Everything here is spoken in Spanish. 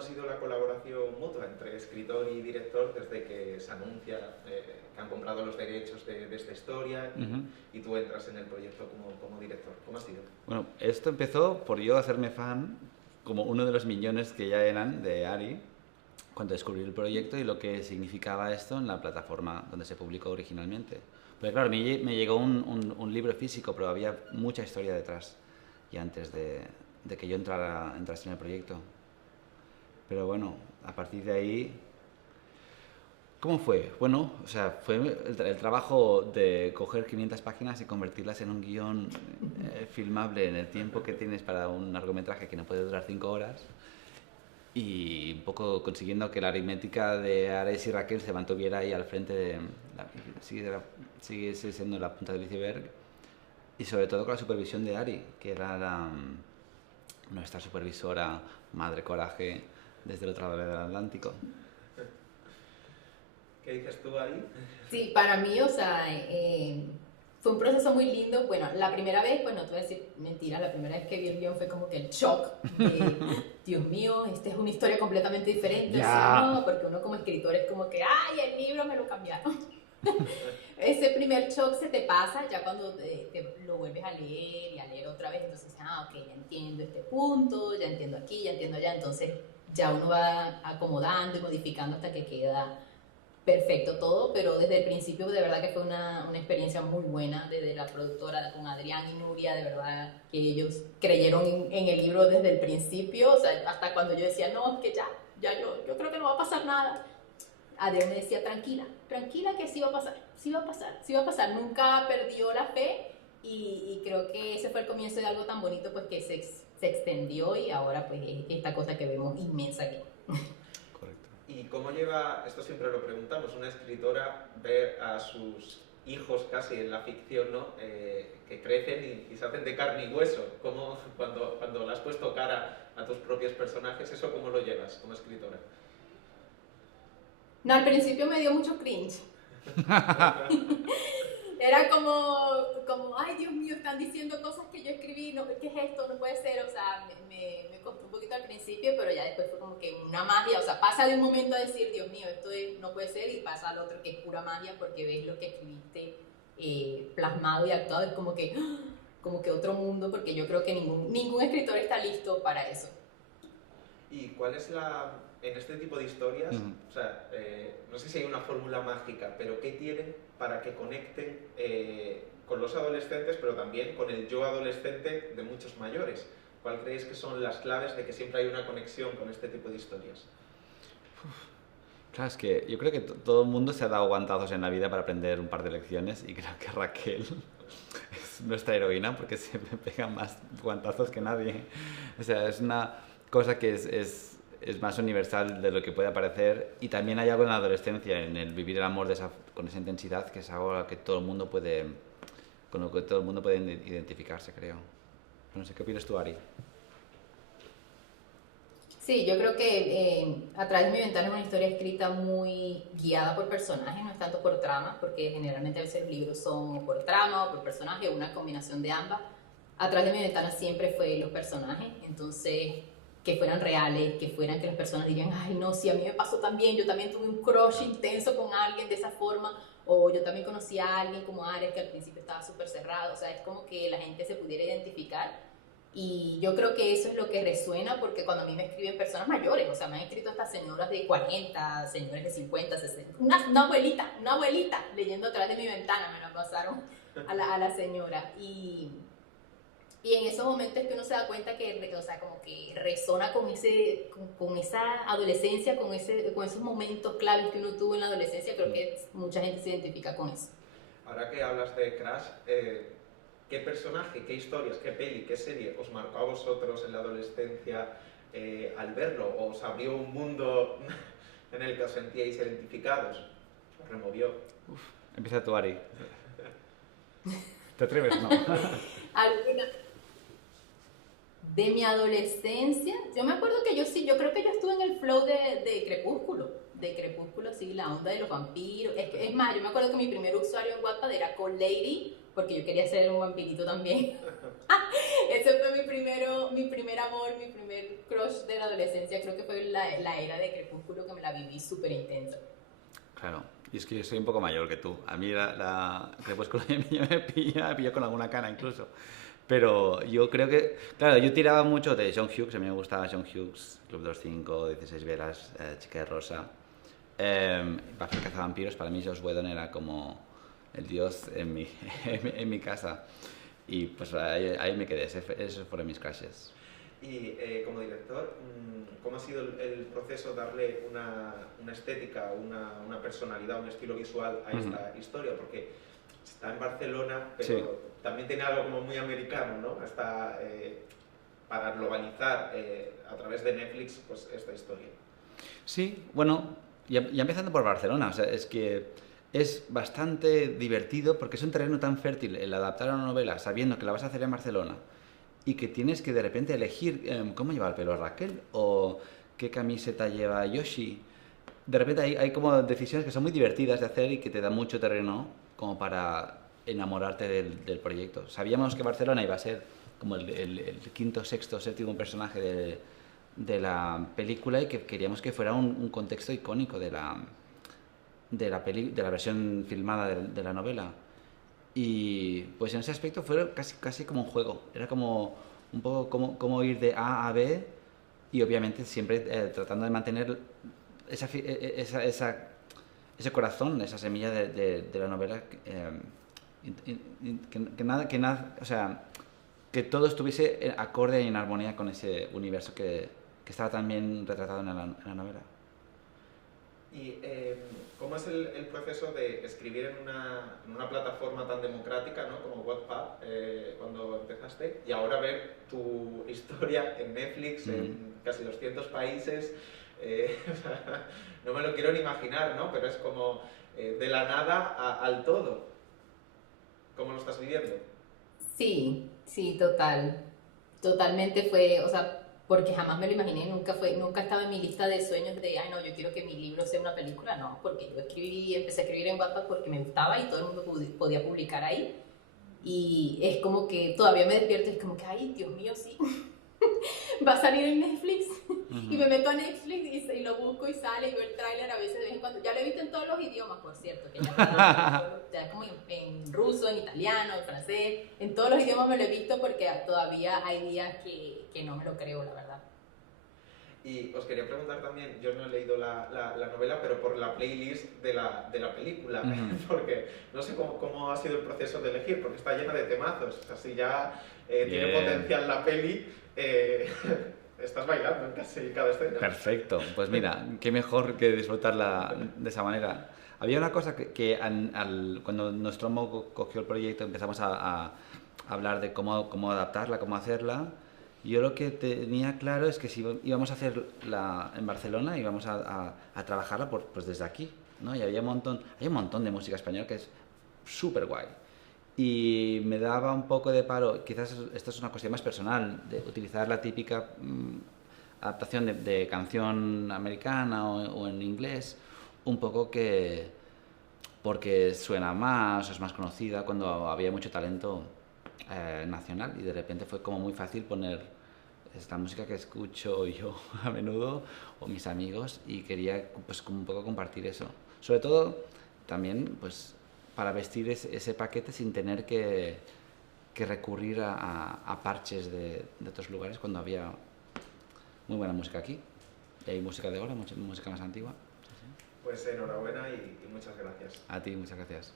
ha sido la colaboración mutua entre escritor y director desde que se anuncia que han comprado los derechos de esta historia y tú entras en el proyecto como director? ¿Cómo ha sido? Bueno, esto empezó por yo hacerme fan, como uno de los millones que ya eran de Ari, cuando descubrí el proyecto y lo que significaba esto en la plataforma donde se publicó originalmente. Porque claro, me llegó un libro físico, pero había mucha historia detrás, y antes de que yo entrase en el proyecto. Pero bueno, a partir de ahí... ¿Cómo fue? Bueno, o sea, fue el trabajo de coger 500 páginas y convertirlas en un guión filmable en el tiempo que tienes para un largometraje que no puede durar 5 horas, y un poco consiguiendo que la aritmética de Ares y Raquel se mantuviera ahí al frente sigue siendo la punta del iceberg, y sobre todo con la supervisión de Ari, que era nuestra supervisora, madre coraje, desde el otro lado del Atlántico. ¿Qué dices tú, Ari? Sí, para mí, o sea, fue un proceso muy lindo. Bueno, la primera vez, pues no te voy a decir mentiras, la primera vez que vi el guión fue como que el shock de, Dios mío, esta es una historia completamente diferente, Ya. ¿sí? ¿No? Porque uno como escritor es como que, ay, el libro me lo cambiaron. Ese primer shock se te pasa ya cuando te lo vuelves a leer y a leer otra vez, entonces, ok, ya entiendo este punto, ya entiendo aquí, ya entiendo allá, entonces ya uno va acomodando y modificando hasta que queda perfecto todo, pero desde el principio de verdad que fue una experiencia muy buena, desde la productora con Adrián y Nuria, de verdad que ellos creyeron en el libro desde el principio, o sea, hasta cuando yo decía, no, es que ya yo creo que no va a pasar nada. Adrián me decía, tranquila que sí va a pasar, nunca perdió la fe, y creo que ese fue el comienzo de algo tan bonito, pues que se extendió, y ahora pues es esta cosa que vemos inmensa aquí. Correcto. ¿Y cómo lleva, esto siempre lo preguntamos, una escritora ver a sus hijos casi en la ficción, ¿no? Que crecen y se hacen de carne y hueso? ¿Cómo, cuando le has puesto cara a tus propios personajes, eso cómo lo llevas como escritora? No, al principio me dio mucho cringe. Era como, ay, Dios mío, están diciendo cosas que yo escribí, no, ¿qué es esto? No puede ser, o sea, me costó un poquito al principio, pero ya después fue como que una magia, o sea, pasa de un momento a decir, Dios mío, no puede ser, y pasa al otro que es pura magia porque ves lo que escribiste plasmado y actuado, es como que otro mundo, porque yo creo que ningún escritor está listo para eso. ¿Y cuál es en este tipo de historias, o sea, no sé si hay una fórmula mágica, pero qué tienen para que conecten con los adolescentes, pero también con el yo adolescente de muchos mayores? ¿Cuál creéis que son las claves de que siempre hay una conexión con este tipo de historias? Claro, es que yo creo que todo el mundo se ha dado guantazos en la vida para aprender un par de lecciones, y creo que Raquel es nuestra heroína porque siempre pega más guantazos que nadie. O sea, es una cosa que es más universal de lo que puede parecer, y también hay algo en la adolescencia, en el vivir el amor con esa intensidad, que es algo con lo que todo el mundo puede identificarse, creo. No sé, ¿qué opinas tú, Ari? Sí, yo creo que A través de mi ventana es una historia escrita muy guiada por personajes, no es tanto por tramas, porque generalmente a veces los libros son por trama o por personaje, o una combinación de ambas. A través de mi ventana siempre fue los personajes, entonces que fueran reales, que las personas dirían, ay no, sí, a mí me pasó también, yo también tuve un crush intenso con alguien de esa forma, o yo también conocí a alguien como Ares que al principio estaba súper cerrado, o sea, es como que la gente se pudiera identificar. Y yo creo que eso es lo que resuena, porque cuando a mí me escriben personas mayores, o sea, me han escrito hasta señoras de 40, señores de 50, 60, una abuelita leyendo a través de mi ventana, me lo pasaron a la señora. Y en esos momentos es que uno se da cuenta que, o sea, como que resona con esa adolescencia, con esos momentos claves que uno tuvo en la adolescencia. Creo que mucha gente se identifica con eso. Ahora que hablas de Crash, ¿qué personaje, qué historias, qué peli, qué serie os marcó a vosotros en la adolescencia al verlo? ¿O os abrió un mundo en el que os sentíais identificados? ¿Os removió? Empieza tú, Ari. ¿Te atreves? No. ¿Alguna? De mi adolescencia, yo me acuerdo que yo creo que yo estuve en el flow de Crepúsculo, sí, la onda de los vampiros. Es más, yo me acuerdo que mi primer usuario en Wattpad era Cold Lady, porque yo quería ser un vampirito también. Ese fue mi primer amor, mi primer crush de la adolescencia. Creo que fue la era de Crepúsculo, que me la viví súper intensa. Claro, y es que yo soy un poco mayor que tú. A mí la Crepúsculo ya me pilla con alguna cana incluso. Pero yo creo que, claro, yo tiraba mucho de John Hughes, a mí me gustaba John Hughes, Club 25, 16 velas, Chica de Rosa. Buffy Cazavampiros, para mí Joss Whedon era como el dios en mi casa. Y pues ahí me quedé, esos fueron mis crashes. Y como director, ¿cómo ha sido el proceso darle una estética, una personalidad, un estilo visual a esta historia? Porque está en Barcelona, pero sí, también tiene algo como muy americano, ¿no? Está para globalizar a través de Netflix pues, esta historia. Sí, bueno, ya empezando por Barcelona, o sea, es que es bastante divertido porque es un terreno tan fértil el adaptar a una novela sabiendo que la vas a hacer en Barcelona y que tienes que de repente elegir cómo lleva el pelo a Raquel o qué camiseta lleva Yoshi. De repente hay como decisiones que son muy divertidas de hacer y que te dan mucho terreno como para enamorarte del proyecto. Sabíamos que Barcelona iba a ser como el quinto, sexto, séptimo personaje de la película y que queríamos que fuera un contexto icónico de la versión filmada de la novela. Y pues en ese aspecto fue casi como un juego. Era como un poco como ir de A a B y obviamente siempre tratando de mantener ese corazón, esa semilla de la novela, que nada, o sea, que todo estuviese acorde y en armonía con ese universo que estaba tan bien retratado en la novela. ¿Y cómo es el proceso de escribir en una plataforma tan democrática, ¿no? Como Wattpad, cuando empezaste, y ahora ver tu historia en Netflix, en casi 200 países? No me lo quiero ni imaginar, ¿no? Pero es como de la nada al todo. ¿Cómo lo estás viviendo? Sí, totalmente fue, o sea, porque jamás me lo imaginé, nunca estaba en mi lista de sueños de, ay no, yo quiero que mi libro sea una película, no, porque yo empecé a escribir en Wattpad porque me gustaba y todo el mundo podía publicar ahí, y es como que todavía me despierto y es como que, ay, Dios mío, sí, va a salir en Netflix, y me meto a Netflix y lo busco y sale, y veo el tráiler a veces de vez en cuando, ya lo he visto en todos los idiomas, por cierto, que ya como en ruso, en italiano, en francés, en todos los idiomas me lo he visto porque todavía hay días que no me lo creo, la verdad. Y os quería preguntar también, yo no he leído la novela, pero por la playlist de la película, porque no sé cómo ha sido el proceso de elegir, porque está llena de temazos, o sea, si ya tiene potencial la peli, estás bailando en casi cada escena. Perfecto, pues mira, qué mejor que disfrutarla de esa manera. Había una cosa que cuando Nostromo cogió el proyecto empezamos a hablar de cómo adaptarla, cómo hacerla. Yo lo que tenía claro es que si íbamos a hacerla en Barcelona íbamos a trabajarla pues desde aquí, ¿no? Y hay un montón de música española que es súper guay. Y me daba un poco de paro, quizás esto es una cuestión más personal, de utilizar la típica adaptación de canción americana o en inglés, un poco porque suena más o es más conocida cuando había mucho talento nacional y de repente fue como muy fácil poner esta música que escucho yo a menudo o mis amigos y quería pues un poco compartir eso. Sobre todo también pues para vestir ese paquete sin tener que recurrir a parches de otros lugares cuando había muy buena música aquí. Y hay música de ahora, música más antigua. Pues enhorabuena y muchas gracias. A ti, muchas gracias.